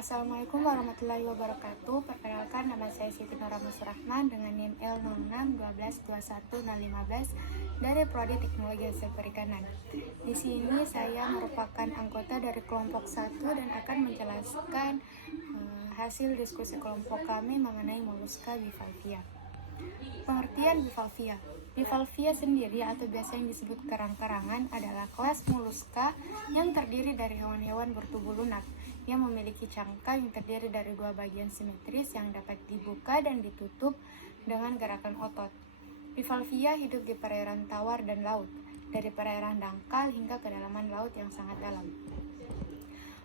Assalamualaikum warahmatullahi wabarakatuh. Perkenalkan, nama saya Siti Nuramus Rahman dengan NIM L06 1212015 dari Prodi Teknologi Hasil Perikanan. Di sini saya merupakan anggota dari kelompok 1 dan akan menjelaskan hasil diskusi kelompok kami mengenai Mollusca bivalvia. Pengertian bivalvia. Bivalvia sendiri atau biasa yang disebut karang-karangan adalah kelas Mollusca yang terdiri dari hewan-hewan bertubuh lunak yang memiliki cangkang yang terdiri dari dua bagian simetris yang dapat dibuka dan ditutup dengan gerakan otot. Bivalvia hidup di perairan tawar dan laut, dari perairan dangkal hingga kedalaman laut yang sangat dalam.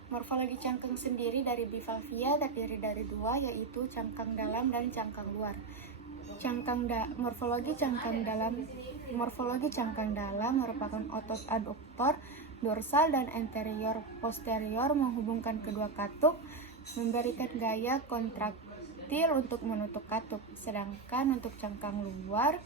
Morfologi cangkang sendiri dari bivalvia terdiri dari dua, yaitu cangkang dalam dan cangkang luar. Morfologi cangkang dalam merupakan otot aduktor, dorsal dan anterior posterior menghubungkan kedua katup, memberikan gaya kontraktil untuk menutup katup. Sedangkan untuk cangkang luar,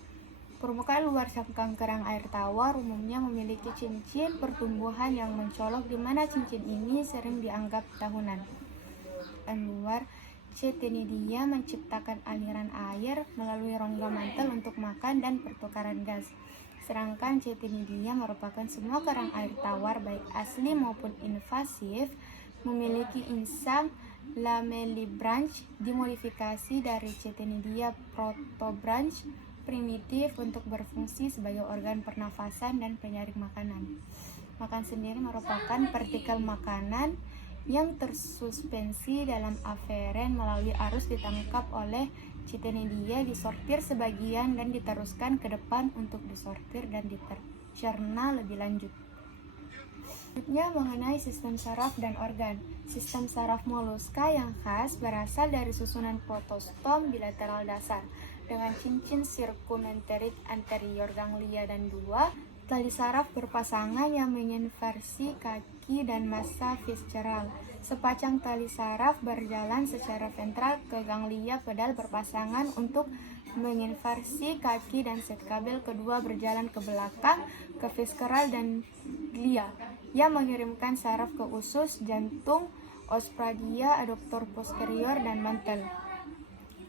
permukaan luar cangkang kerang air tawar umumnya memiliki cincin pertumbuhan yang mencolok, di mana cincin ini sering dianggap tahunan. Luar Ctenidia menciptakan aliran air melalui rongga mantel untuk makan dan pertukaran gas. Sedangkan Ctenidia merupakan semua kerang air tawar baik asli maupun invasif memiliki insang lamellibranch dimodifikasi dari Ctenidia protobranch primitif untuk berfungsi sebagai organ pernafasan dan penyaring makanan. Makan sendiri merupakan partikel makanan yang tersuspensi dalam aferen melalui arus ditangkap oleh Ctenidia, disortir sebagian dan diteruskan ke depan untuk disortir dan dicerna lebih lanjut. Selanjutnya mengenai sistem saraf dan organ. Sistem saraf Mollusca yang khas berasal dari susunan protostom bilateral dasar dengan cincin sirkumenterik anterior ganglia dan dua tali saraf berpasangan yang menginversi kaki dan massa visceral. Sepasang tali saraf berjalan secara ventral ke ganglia pedal berpasangan untuk menginversi kaki, dan set kabel kedua berjalan ke belakang ke visceral dan glia yang mengirimkan saraf ke usus, jantung, os pragia, aduktor posterior, dan mantel.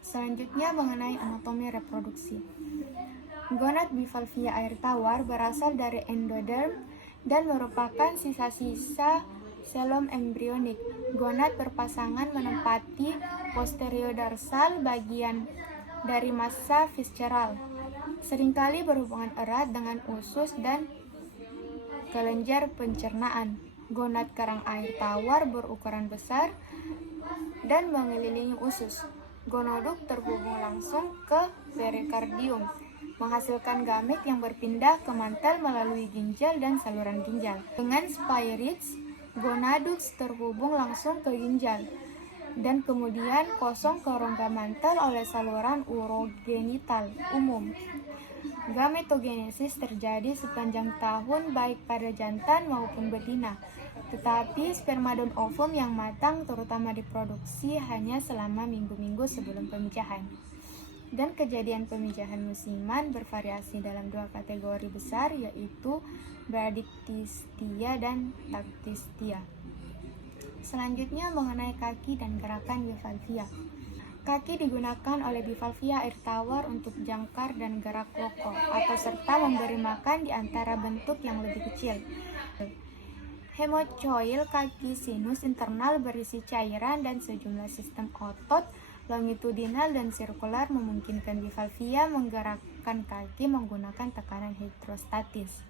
Selanjutnya mengenai anatomi reproduksi. Gonad bivalvia air tawar berasal dari endoderm dan merupakan sisa-sisa selom embrionik. Gonad berpasangan menempati posteriodorsal bagian dari massa visceral. Seringkali berhubungan erat dengan usus dan kelenjar pencernaan. Gonad kerang air tawar berukuran besar dan mengelilingi usus. Gonoduk terhubung langsung ke perikardium, menghasilkan gamet yang berpindah ke mantel melalui ginjal dan saluran ginjal. Dengan sphincter, gonadux terhubung langsung ke ginjal dan kemudian kosong ke rongga mantel oleh saluran urogenital umum. Gametogenesis terjadi sepanjang tahun baik pada jantan maupun betina, tetapi sperma dan ovum yang matang terutama diproduksi hanya selama minggu-minggu sebelum pemijahan. Dan kejadian pemijahan musiman bervariasi dalam dua kategori besar, yaitu bradiktistia dan taktistia. Selanjutnya mengenai kaki dan gerakan bivalvia. Kaki digunakan oleh bivalvia air tawar untuk jangkar dan gerak loko atau serta memberi makan di antara bentuk yang lebih kecil. Hemocoel kaki sinus internal berisi cairan dan sejumlah sistem otot longitudinal dan sirkular memungkinkan bivalvia menggerakkan kaki menggunakan tekanan hidrostatis.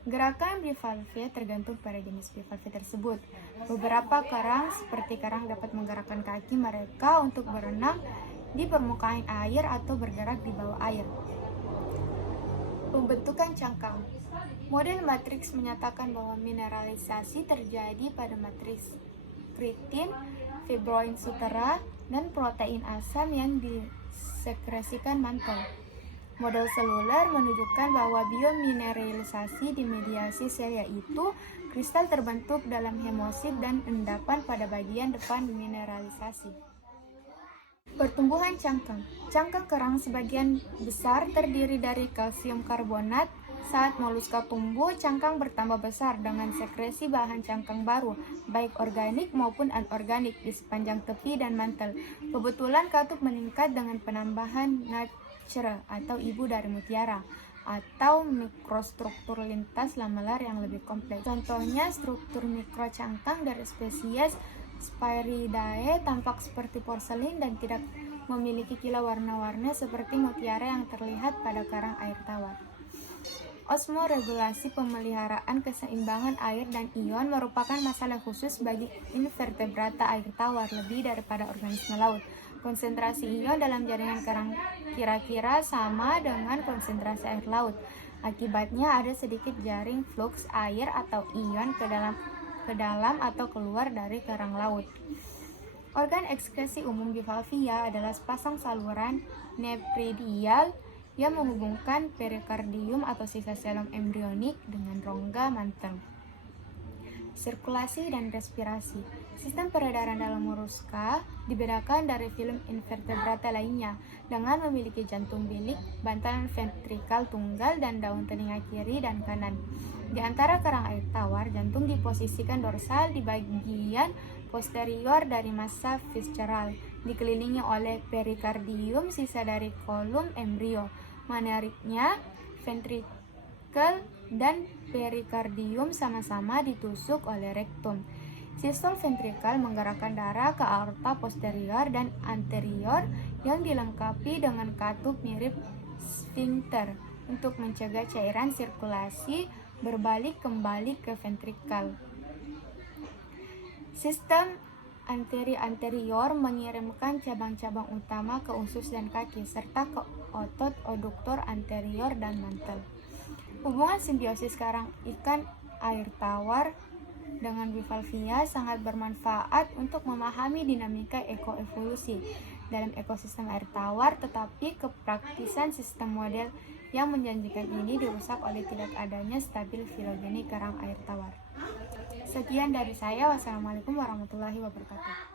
Gerakan bivalvia tergantung pada jenis bivalvia tersebut. Beberapa kerang seperti kerang dapat menggerakkan kaki mereka untuk berenang di permukaan air atau bergerak di bawah air. Pembentukan cangkang. Model matriks menyatakan bahwa mineralisasi terjadi pada matriks kritin, fibroin sutera, dan protein asam yang disekresikan mantel. Model seluler menunjukkan bahwa biomineralisasi dimediasi sel, yaitu kristal terbentuk dalam hemosit dan endapan pada bagian depan mineralisasi. Pertumbuhan cangkang. Cangkang kerang sebagian besar terdiri dari kalsium karbonat, Saat moluska tumbuh, cangkang bertambah besar dengan sekresi bahan cangkang baru, baik organik maupun anorganik di sepanjang tepi dan mantel. Kebetulan katup meningkat dengan penambahan nacre atau ibu dari mutiara atau mikrostruktur lintas lameller yang lebih kompleks. Contohnya, struktur mikro cangkang dari spesies Sphaeridae tampak seperti porselin dan tidak memiliki kilau warna-warni seperti mutiara yang terlihat pada karang air tawar. Osmoregulasi pemeliharaan keseimbangan air dan ion merupakan masalah khusus bagi invertebrata air tawar lebih daripada organisme laut. Konsentrasi ion dalam jaringan karang kira-kira sama dengan konsentrasi air laut. Akibatnya ada sedikit jaring fluks air atau ion ke dalam atau keluar dari karang laut. Organ ekskresi umum bivalvia adalah sepasang saluran nephridial yang menghubungkan perikardium atau sisa selom embrionik dengan rongga mantel. Sirkulasi dan respirasi. Sistem peredaran dalam moluska dibedakan dari filum invertebrata lainnya dengan memiliki jantung bilik, bantalan ventrikal tunggal, dan daun telinga kiri dan kanan. Di antara karang air tawar, jantung diposisikan dorsal di bagian posterior dari massa visceral, dikelilingi oleh perikardium, sisa dari kolum embrio. Menariknya, ventrikel dan perikardium sama-sama ditusuk oleh rektum. Sistol ventrikal menggerakkan darah ke aorta posterior dan anterior yang dilengkapi dengan katup mirip sfinkter untuk mencegah cairan sirkulasi berbalik kembali ke ventrikel. Sistem anteri-anterior mengirimkan cabang-cabang utama ke usus dan kaki, serta ke otot aduktor anterior dan mantel. Hubungan simbiosis karang ikan air tawar dengan bivalvia sangat bermanfaat untuk memahami dinamika ekoevolusi dalam ekosistem air tawar, tetapi kepraktisan sistem model yang menjanjikan ini dirusak oleh tidak adanya stabil filogeni karang air tawar. Sekian dari saya. Wassalamualaikum warahmatullahi wabarakatuh.